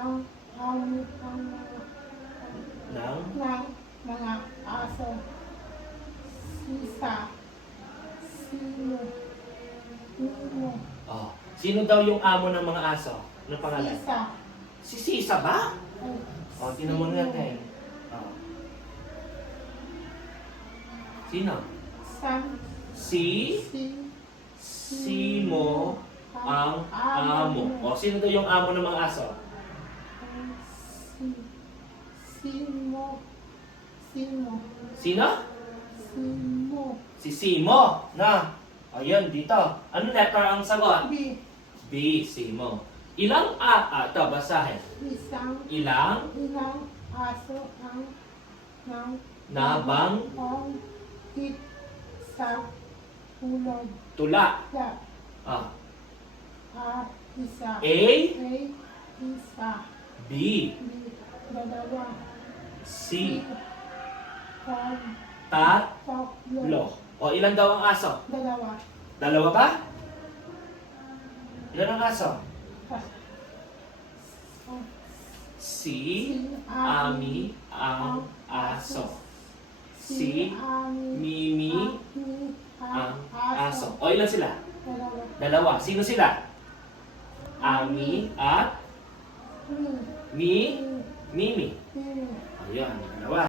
ang amo ang Ng? mga aso. Sisa. Sino. Nino. Oh. Sino daw yung amo ng mga aso? Ano pangalan? Sisa. Si Sisa ba? Ay, Oh, tinan mo natin. Oh. Sino? Sam. Si Simo ang amo. O, sino daw yung amo ng mga aso? Simo. Simo. Sino? Simo. Si Simo. Na. Ayun, dito. Ano letter ang sagot? B. B, Simo. Ilang ito, basahin. Ilang Ilang aso ang nabang ang hit sa ulod. tula. Da. Ah. Isa. A, Isa. B, B. Dalawa. C, Tatlo. tatlo. O, ilan daw ang aso? Dalawa. Dalawa ba? Ilan ang aso? Si Ami ang aso. Si Mimi ang aso. O, ilan sila? Dalawa. Dalawa. Sino sila? Ami at Mi. Mimi. Mi. Ayan, dalawa.